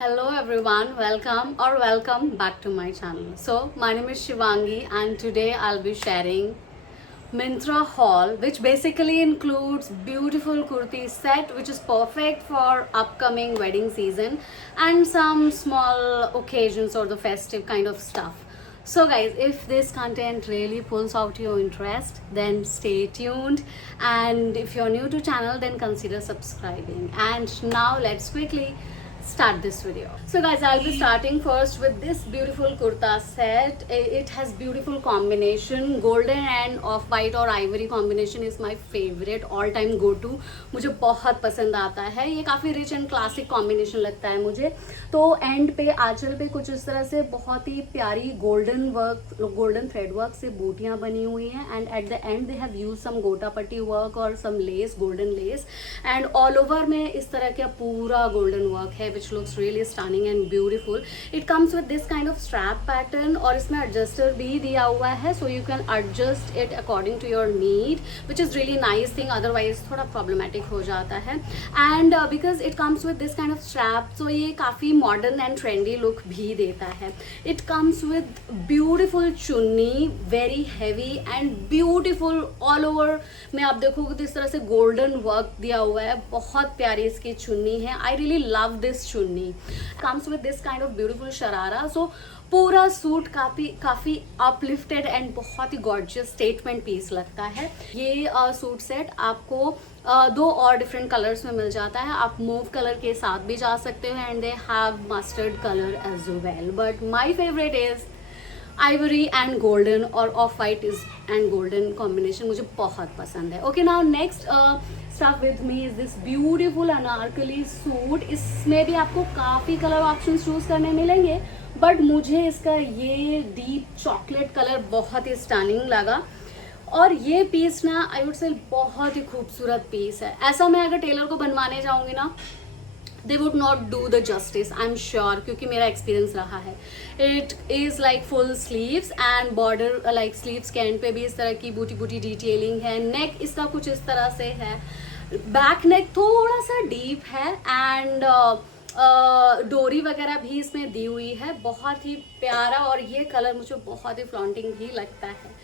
Hello everyone, welcome back to my channel. So my name is Shivangi and today I'll be sharing Myntra haul, which basically includes beautiful kurti set which is perfect for upcoming wedding season and some small occasions or the festive kind of stuff. So guys, if this content really pulls out your interest, then stay tuned, and if you're new to channel, then consider subscribing. And now let's quickly start this video. So guys, I'll be starting first with this beautiful kurta set. It has beautiful combination, golden and off white और ivory combination is my favorite all time go to. मुझे बहुत पसंद आता है, ये काफ़ी rich and classic combination लगता है मुझे. तो एंड पे आंचल पे कुछ इस तरह से बहुत ही प्यारी गोल्डन थ्रेड वर्क से बूटियाँ बनी हुई हैं, and at the end they have use some gota patti work और some lace, golden lace, and all over में इस तरह का पूरा गोल्डन वर्क है which looks really stunning and beautiful. It comes with this kind of strap pattern और इसमें adjuster भी दिया हुआ है, so you can adjust it according to your need, which is really nice thing. Otherwise थोड़ा problematic हो जाता है. And because it comes with this kind of strap, so ये काफ़ी modern and trendy look भी देता है. It comes with beautiful चुन्नी, very heavy and beautiful all over में आप देखोगे तो इस तरह से golden work दिया हुआ है. बहुत प्यारी इसकी चुन्नी है. I really love this चुन्नी. Comes with this kind of beautiful sharara. So पूरा सूट काफ़ी अपलिफ्टेड एंड बहुत ही गॉर्जियस स्टेटमेंट पीस लगता है. ये सूट सेट आपको दो और डिफरेंट कलर्स में मिल जाता है. आप मूव कलर के साथ भी जा सकते हो and they have mustard colour as well, but my favourite is ivory and golden और off white is and golden combination मुझे बहुत पसंद है. Okay, now next stuff with me is this beautiful anarkali suit. इसमें भी आपको काफ़ी कलर ऑप्शंस चूज करने मिलेंगे, बट मुझे इसका ये डीप चॉकलेट कलर बहुत ही स्टनिंग लगा. और ये पीस ना आई वुड से बहुत ही खूबसूरत पीस है. ऐसा मैं अगर टेलर को बनवाने जाऊंगी ना, they would not do the justice, I'm sure, क्योंकि मेरा एक्सपीरियंस रहा है. It is like full sleeves and border like sleeves के एंड पे भी इस तरह की बूटी डिटेलिंग है. नेक इसका कुछ इस तरह से है. बैक नेक थोड़ा सा डीप है एंड डोरी वगैरह भी इसमें दी हुई है. बहुत ही प्यारा, और ये कलर मुझे बहुत ही फ्लॉन्टिंग भी लगता है.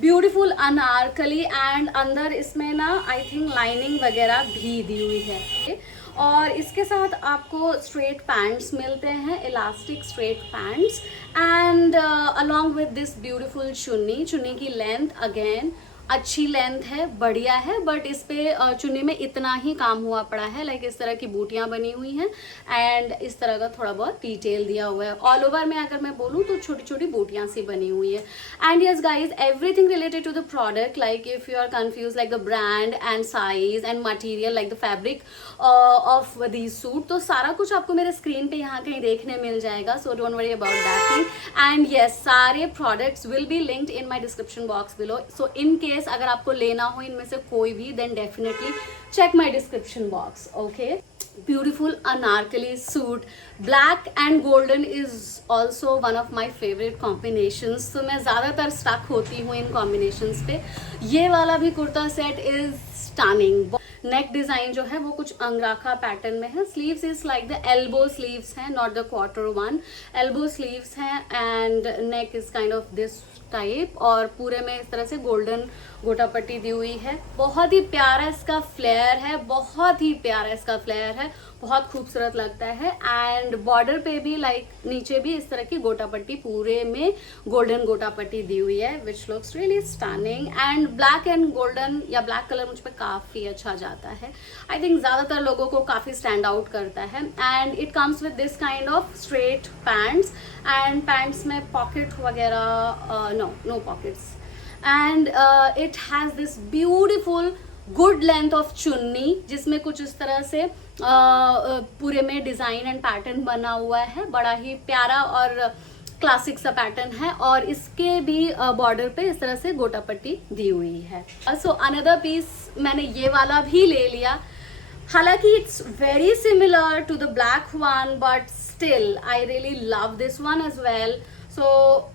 ब्यूटीफुल अनारकली एंड अंदर इसमें ना आई थिंक लाइनिंग वगैरह भी दी हुई है. और इसके साथ आपको स्ट्रेट पैंट्स मिलते हैं, elastic straight pants, and along with this beautiful चुन्नी की लेंथ अगेन अच्छी लेंथ है, बढ़िया है, बट इस पे चुन्नी में इतना ही काम हुआ पड़ा है. लाइक इस तरह की बूटियां बनी हुई हैं एंड इस तरह का थोड़ा बहुत डिटेल दिया हुआ है. ऑल ओवर में अगर मैं बोलूँ तो छोटी छोटी बूटियां सी बनी हुई है. And yes guys, everything related to the product, like if you are confuse like the brand and size and material like the fabric of these suit, तो सारा कुछ आपको मेरे स्क्रीन पे यहाँ कहीं देखने मिल जाएगा. So don't worry about that thing. And yes, सारे products will be linked in my description box below. So in case अगर आपको लेना हो इनमें से कोई भी, then definitely check my description box. Okay, beautiful anarkali suit, black and golden is also one of my favourite combinations. तो मैं ज़्यादातर स्टक होती हूँ इन कॉम्बिनेशंस पे. ये वाला भी kurta set is stunning. Neck design जो है वो कुछ अंगराखा पैटर्न में है. Sleeves is like the elbow sleeves हैं, not the quarter one. Elbow sleeves हैं and neck is kind of this type, और पूरे में इस तरह से गोल्डन गोटा पट्टी दी हुई है. बहुत ही प्यारा इसका फ्लेयर है, बहुत खूबसूरत लगता है. एंड बॉर्डर पे भी लाइक नीचे भी इस तरह की गोटा पट्टी, पूरे में गोल्डन गोटा पट्टी दी हुई है, which looks really stunning. And black and golden या ब्लैक कलर मुझ पे काफ़ी अच्छा जाता है. आई थिंक ज़्यादातर लोगों को काफ़ी स्टैंड आउट करता है. And it comes with this kind of straight pants, and pants में पॉकेट वगैरह no pockets, and it has this beautiful good length of चुन्नी, जिसमें कुछ इस तरह से पूरे में डिजाइन एंड पैटर्न बना हुआ है. बड़ा ही प्यारा और क्लासिक सा पैटर्न है, और इसके भी बॉर्डर पे इस तरह से गोटा पट्टी दी हुई है. सो अनदर पीस मैंने ये वाला भी ले लिया. हालांकि it's very similar to the black one, but still I really love this one as well. So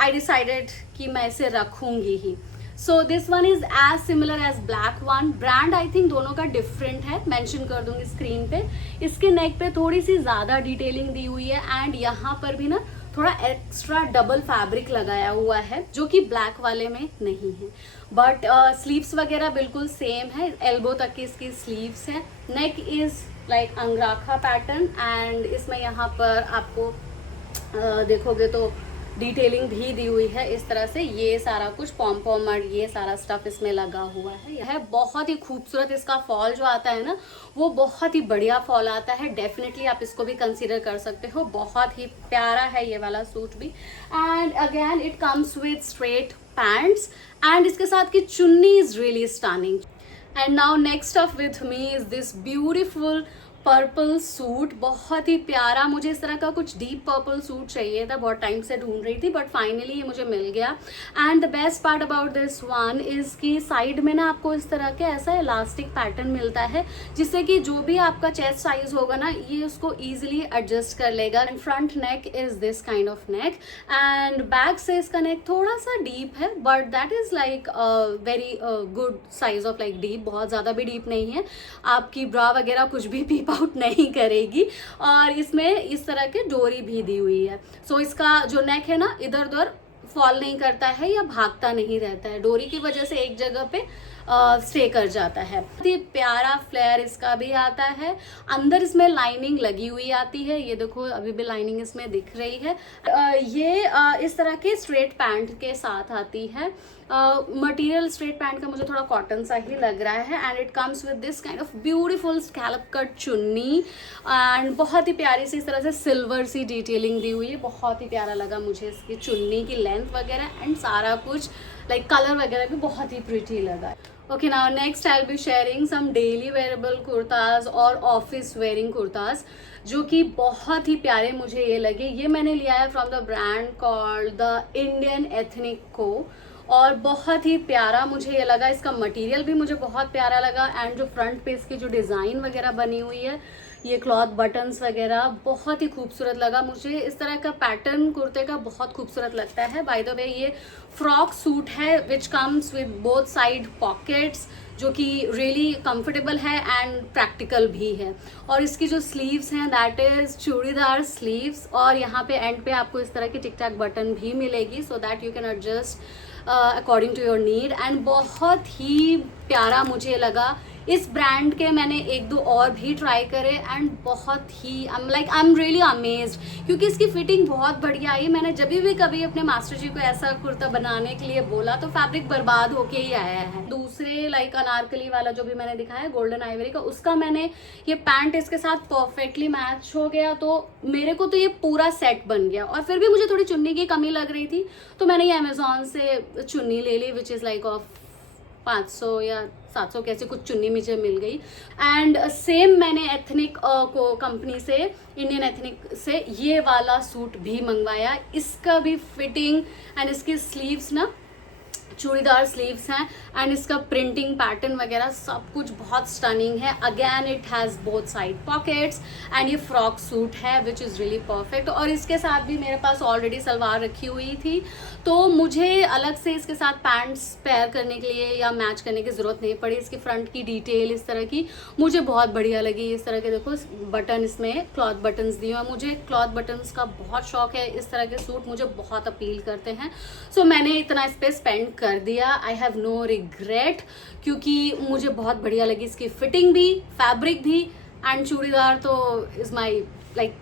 I decided कि मैं इसे रखूंगी ही. So this one is as similar as black one. Brand I think दोनों का different है, mention कर दूंगी स्क्रीन पे. इसके नेक पे थोड़ी सी ज़्यादा डिटेलिंग दी हुई है एंड यहाँ पर भी ना थोड़ा एक्स्ट्रा डबल फैब्रिक लगाया हुआ है जो कि ब्लैक वाले में नहीं है. बट स्लीव्स वगैरह बिल्कुल सेम है, एल्बो तक की इसकी स्लीव्स है. Neck is like angrakha pattern and इसमें यहाँ पर आपको देखोगे तो डिटेलिंग भी दी हुई है इस तरह से. ये सारा कुछ पॉम पॉम और ये सारा स्टफ इसमें लगा हुआ है. यह बहुत ही खूबसूरत. इसका फॉल जो आता है ना वो बहुत ही बढ़िया फॉल आता है. डेफिनेटली आप इसको भी कंसीडर कर सकते हो. बहुत ही प्यारा है ये वाला सूट भी. And again it comes with straight pants and इसके साथ की चुन्नी is really stunning. And now next up with me is this beautiful purple suit. बहुत ही प्यारा. मुझे इस तरह का कुछ डीप पर्पल सूट चाहिए था, बहुत टाइम से ढूंढ रही थी, बट फाइनली ये मुझे मिल गया. And the best part about this one is कि साइड में ना आपको इस तरह के ऐसा इलास्टिक पैटर्न मिलता है जिससे कि जो भी आपका चेस्ट साइज होगा ना ये उसको ईजिली एडजस्ट कर लेगा. And front neck is this kind of neck and back से इसका नेक थोड़ा सा डीप है, but that is like very good size of like deep. बहुत ज़्यादा भी डीप नहीं है, आपकी ब्रा वगैरह कुछ भी पीप आउट नहीं करेगी. और इसमें इस तरह के डोरी भी दी हुई है. सो इसका जो नेक है ना इधर उधर फॉल नहीं करता है या भागता नहीं रहता है. डोरी की वजह से एक जगह पे स्टे कर जाता है. बहुत ही प्यारा फ्लेयर इसका भी आता है. अंदर इसमें लाइनिंग लगी हुई आती है. ये देखो अभी भी लाइनिंग इसमें दिख रही है. ये इस तरह के स्ट्रेट पैंट के साथ आती है. मटेरियल स्ट्रेट पैंट का मुझे थोड़ा कॉटन सा ही लग रहा है. And it comes with this kind of beautiful scallop cut चुन्नी एंड बहुत ही प्यारी सी इस तरह से सिल्वर सी डिटेलिंग दी हुई है. बहुत ही प्यारा लगा मुझे इसकी चुन्नी की लेंथ वगैरह एंड सारा कुछ लाइक कलर वगैरह भी बहुत ही प्रिटी लगा. Okay now next I will be sharing some daily wearable kurtas और ऑफिस वेयरिंग कुर्ताज जो कि बहुत ही प्यारे मुझे ये लगे. ये मैंने लिया है from the brand called the Indian ethnic को और बहुत ही प्यारा मुझे ये लगा. इसका मटेरियल भी मुझे बहुत प्यारा लगा एंड जो फ्रंट पे इसकी जो डिज़ाइन वगैरह बनी हुई है ये क्लॉथ बटन्स वगैरह बहुत ही खूबसूरत लगा मुझे. इस तरह का पैटर्न कुर्ते का बहुत खूबसूरत लगता है. बाय द वे ये फ्रॉक सूट है which comes with both side pockets जो कि रियली कंफर्टेबल है एंड प्रैक्टिकल भी है. और इसकी जो स्लीव्स हैं दैट इज चूड़ीदार स्लीव्स और यहाँ पे एंड पे आपको इस तरह की टिक टैक बटन भी मिलेगी so that you can adjust according to your need. And बहुत ही प्यारा मुझे लगा. इस ब्रांड के मैंने एक दो और भी ट्राई करे एंड बहुत ही आई एम रियली अमेज्ड क्योंकि इसकी फिटिंग बहुत बढ़िया आई. मैंने जब भी कभी अपने मास्टर जी को ऐसा कुर्ता बनाने के लिए बोला तो फैब्रिक बर्बाद होके ही आया है. दूसरे लाइक अनारकली वाला जो भी मैंने दिखाया गोल्डन आइवरी का उसका मैंने ये पैंट इसके साथ परफेक्टली मैच हो गया तो मेरे को तो ये पूरा सेट बन गया. और फिर भी मुझे थोड़ी चुन्नी की कमी लग रही थी तो मैंने ये अमेजोन से चुन्नी ले ली विच इज़ लाइक ऑफ 500 या 700 कैसे कुछ चुन्नी मुझे मिल गई. एंड सेम मैंने एथनिक को कंपनी से इंडियन एथनिक से ये वाला सूट भी मंगवाया. इसका भी फिटिंग एंड इसकी स्लीव्स ना चूड़ीदार स्लीव्स हैं एंड इसका प्रिंटिंग पैटर्न वगैरह सब कुछ बहुत स्टनिंग है. Again it has both side pockets and ये फ्रॉक सूट है विच इज़ रियली परफेक्ट. और इसके साथ भी मेरे पास ऑलरेडी सलवार रखी हुई थी तो मुझे अलग से इसके साथ पैंट्स पेयर करने के लिए या मैच करने की ज़रूरत नहीं पड़ी. इसकी फ्रंट की डिटेल इस तरह की मुझे बहुत बढ़िया लगी. इस तरह के देखो बटन इसमें क्लॉथ बटन्स दिए हुए. मुझे क्लॉथ बटन्स का बहुत शौक है. इस तरह के सूट मुझे बहुत अपील करते हैं सो मैंने इतना इस पर स्पेंड कर दिया. आई हैव नो रिग्रेट क्योंकि मुझे बहुत बढ़िया लगी इसकी फिटिंग भी फैब्रिक भी एंड चूड़ीदार तो is my like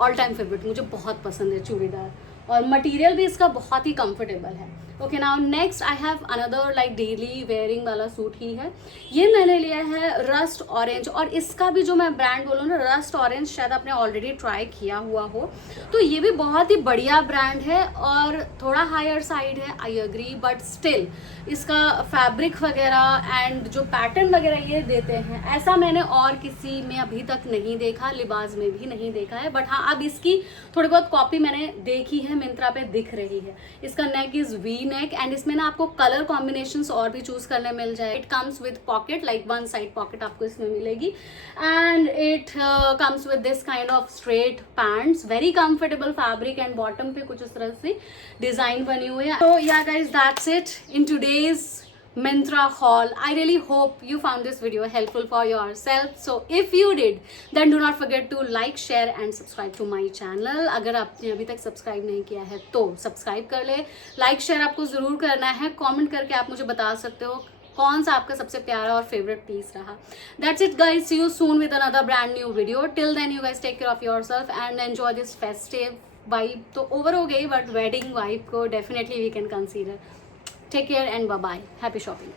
all time favourite. मुझे बहुत पसंद है चूड़ीदार और मटेरियल भी इसका बहुत ही कंफर्टेबल है. Okay now next I have another like daily wearing वाला सूट ही है. ये मैंने लिया है रस्ट ऑरेंज और इसका भी जो मैं ब्रांड बोलूँ ना रस्ट ऑरेंज शायद आपने ऑलरेडी ट्राई किया हुआ हो तो ये भी बहुत ही बढ़िया ब्रांड है और थोड़ा हायर साइड है आई एग्री बट स्टिल इसका फैब्रिक वगैरह एंड जो पैटर्न वगैरह ये देते हैं ऐसा मैंने और किसी में अभी तक नहीं देखा. लिबास में भी नहीं देखा है बट हाँ अब इसकी थोड़ी बहुत कॉपी मैंने देखी है है मिंत्रा पे दिख रही है। इसका neck is V neck and इसमें ना आपको कलर कॉम्बिनेशंस और भी चूज करने मिल जाए। It comes with pocket, like one side pocket आपको इसमें मिलेगी and it comes with this kind of straight pants, very comfortable fabric and bottom पे कुछ इस तरह से डिजाइन बनी हुई है। तो yeah guys, that's it in today's Myntra haul. I really hope you found this video helpful for yourself. So if you did, then do not forget to like, share and subscribe to my channel. अगर आपने अभी तक subscribe नहीं किया है तो subscribe कर ले। लाइक शेयर आपको जरूर करना है। कमेंट करके आप मुझे बता सकते हो कौन सा आपका सबसे प्यारा और फेवरेट पीस रहा। That's it guys, see you soon with another brand new video. Till then you guys take care of yourself and enjoy this festive vibe. तो ओवर हो गई, बट वेडिंग वाइब को definitely we can consider. Take care and bye bye. Happy shopping.